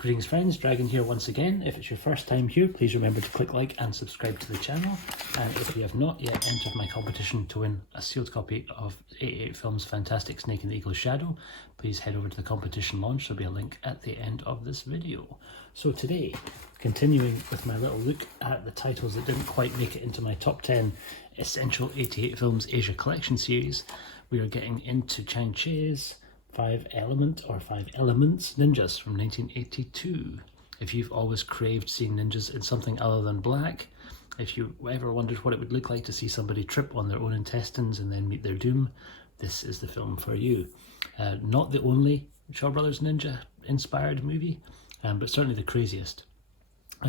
Greetings friends, Dragon here once again. If it's your first time here, please remember to click like and subscribe to the channel. And if you have not yet entered my competition to win a sealed copy of 88 Films' fantastic Snake and the Eagle's Shadow, please head over to the competition launch. There'll be a link at the end of this video. So today, continuing with my little look at the titles that didn't quite make it into my top 10 essential 88 Films Asia Collection series, we are getting into Chang Cheh's Five Elements Ninjas from 1982. If you've always craved seeing ninjas in something other than black, if you ever wondered what it would look like to see somebody trip on their own intestines and then meet their doom, this is the film for you. Not the only Shaw Brothers ninja inspired movie, but certainly the craziest,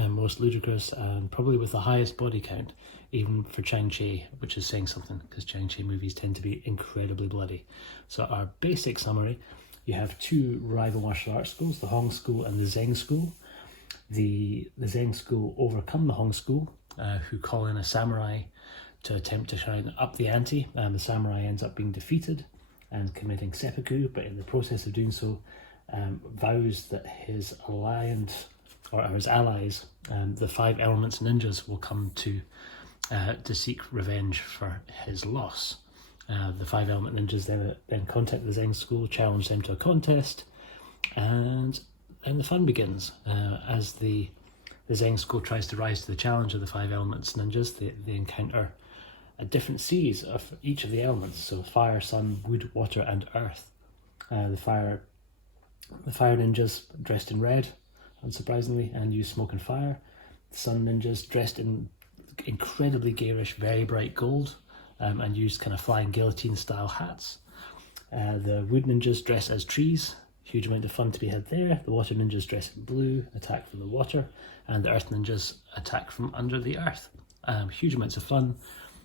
most ludicrous, and probably with the highest body count, even for Chang Cheh, which is saying something because Chang Cheh movies tend to be incredibly bloody. So our basic summary, you have two rival martial arts schools, the Hong School and the Zheng School. The Zheng School overcome the Hong School, who call in a samurai to attempt to try and up the ante. The samurai ends up being defeated and committing seppuku, but in the process of doing so, vows that his allies, the Five Elements Ninjas, will come to seek revenge for his loss. The Five Element Ninjas then contact the Zheng School, challenge them to a contest, and then the fun begins. As the Zheng School tries to rise to the challenge of the Five Elements Ninjas, they encounter a different series of each of the elements, so fire, sun, wood, water, and earth. The fire ninjas dressed in red, unsurprisingly, and use smoke and fire. The sun ninjas dressed in incredibly garish, very bright gold, and use kind of flying guillotine style hats. The wood ninjas dress as trees, huge amount of fun to be had there. The water ninjas dress in blue, attack from the water, and the earth ninjas attack from under the earth. Huge amounts of fun,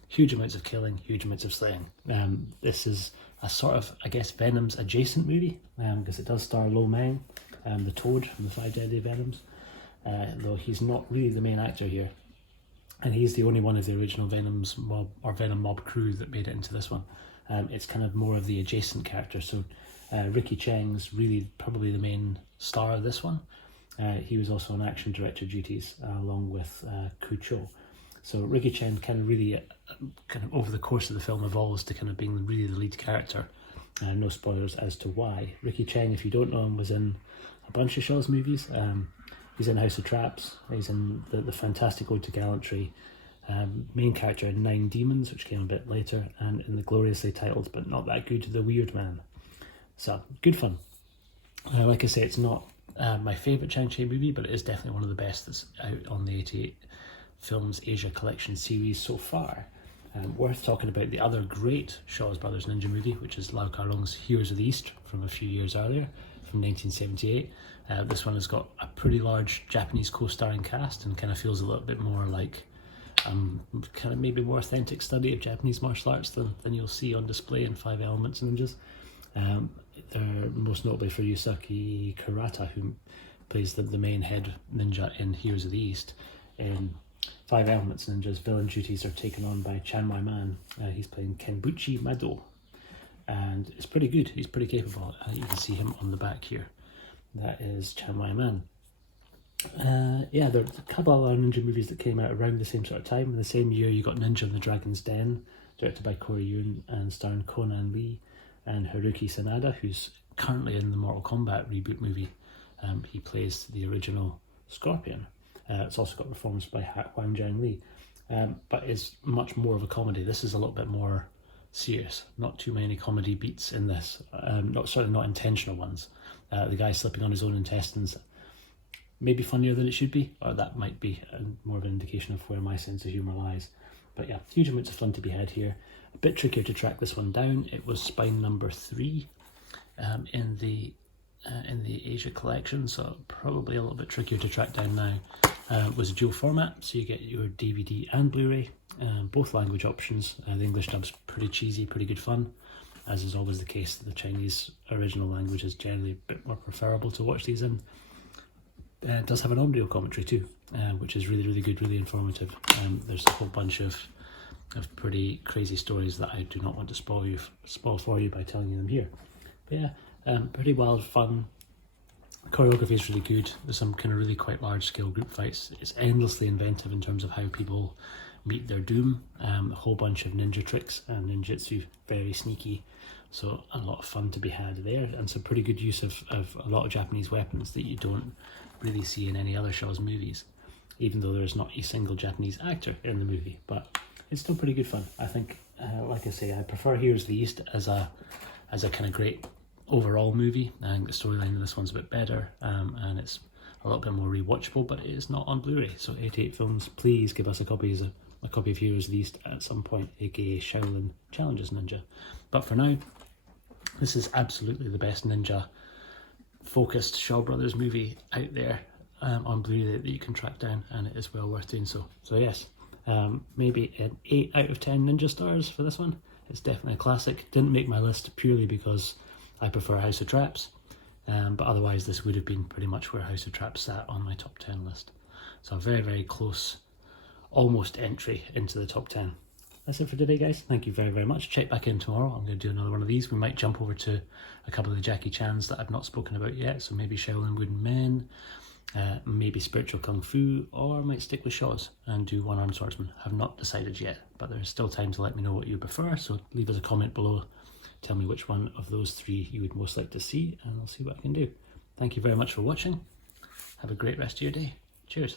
huge amounts of killing, huge amounts of slaying. This is a sort of, I guess, Venom's adjacent movie, because it does star Lo Mang, the Toad from the Five Deadly Venoms, though he's not really the main actor here. And he's the only one of the original Venom mob crew that made it into this one. It's kind of more of the adjacent character. So Ricky Cheng's really probably the main star of this one. He was also on action director duties along with Ku Cho. So Ricky Cheng kind of really, kind of over the course of the film, evolves to kind of being really the lead character. No spoilers as to why. Ricky Cheng, if you don't know him, was in a bunch of Shaw's movies. He's in House of Traps, he's in the fantastic Ode to Gallantry, main character in Nine Demons, which came a bit later, and in the gloriously titled but not that good The Weird Man. So, good fun. Like I say, it's not my favourite Chang Cheh movie, but it is definitely one of the best that's out on the 88 Films Asia Collection series so far. Worth talking about the other great Shaw Brothers ninja movie, which is Lau Kar-leung's Heroes of the East from a few years earlier, from 1978. This one has got a pretty large Japanese co-starring cast and kind of feels a little bit more like kind of maybe more authentic study of Japanese martial arts than you'll see on display in Five Elements Ninjas. They're most notably for Yusaki Kurata, who plays the main head ninja in Heroes of the East. In Five Elements Ninjas, villain duties are taken on by Chan Man. He's playing Kenbuchi Mado, and it's pretty good. He's pretty capable. You can see him on the back here. That is Chan Man. Yeah, there are a couple of other ninja movies that came out around the same sort of time. In the same year, you got Ninja in the Dragon's Den, directed by Corey Yuen and starring Conan Lee and Haruki Sanada, who's currently in the Mortal Kombat reboot movie. He plays the original Scorpion. It's also got performance by Huang Jiang Li, but it's much more of a comedy. This is a little bit more serious. Not too many comedy beats in this. Certainly not intentional ones. The guy slipping on his own intestines, maybe funnier than it should be, or that might be more of an indication of where my sense of humour lies. But yeah, huge amounts of fun to be had here. A bit trickier to track this one down. It was spine number 3 in the Asia collection, so probably a little bit trickier to track down now. It was a dual format, so you get your DVD and Blu-ray, both language options. The English dub's pretty cheesy, pretty good fun. As is always the case, the Chinese original language is generally a bit more preferable to watch these in. It does have an audio commentary too, which is really, really good, really informative. There's a whole bunch of pretty crazy stories that I do not want to spoil for you by telling you them here. But yeah, pretty wild, fun, choreography is really good. There's some kind of really quite large scale group fights. It's endlessly inventive in terms of how people meet their doom. A whole bunch of ninja tricks and ninjutsu, very sneaky. So a lot of fun to be had there, and some pretty good use of a lot of Japanese weapons that you don't really see in any other Shaw's movies, even though there's not a single Japanese actor in the movie. But it's still pretty good fun. I think, like I say, I prefer Here's the East as a kind of great overall movie. I think the storyline of this one's a bit better, and it's a little bit more rewatchable, but it is not on Blu-ray. So 88 Films, please give us a copy of Heroes of the East at some point, aka Shaolin Challenges Ninja. But for now, this is absolutely the best ninja focused Shaw Brothers movie out there on Blu-ray that you can track down, and it is well worth doing so. So yes, maybe an 8 out of 10 ninja stars for this one. It's definitely a classic. Didn't make my list purely because I prefer House of Traps, but otherwise this would have been pretty much where House of Traps sat on my top 10 list. So a very, very close, almost entry into the top 10. That's it for today, guys. Thank you very, very much. Check back in tomorrow. I'm going to do another one of these. We might jump over to a couple of the Jackie Chans that I've not spoken about yet. So maybe Shaolin Wooden Men, maybe Spiritual Kung Fu, or I might stick with Shaw's and do One Armed Swordsman. Have not decided yet, but there's still time to let me know what you prefer. So leave us a comment below. Tell me which one of those three you would most like to see, and I'll see what I can do. Thank you very much for watching. Have a great rest of your day. Cheers.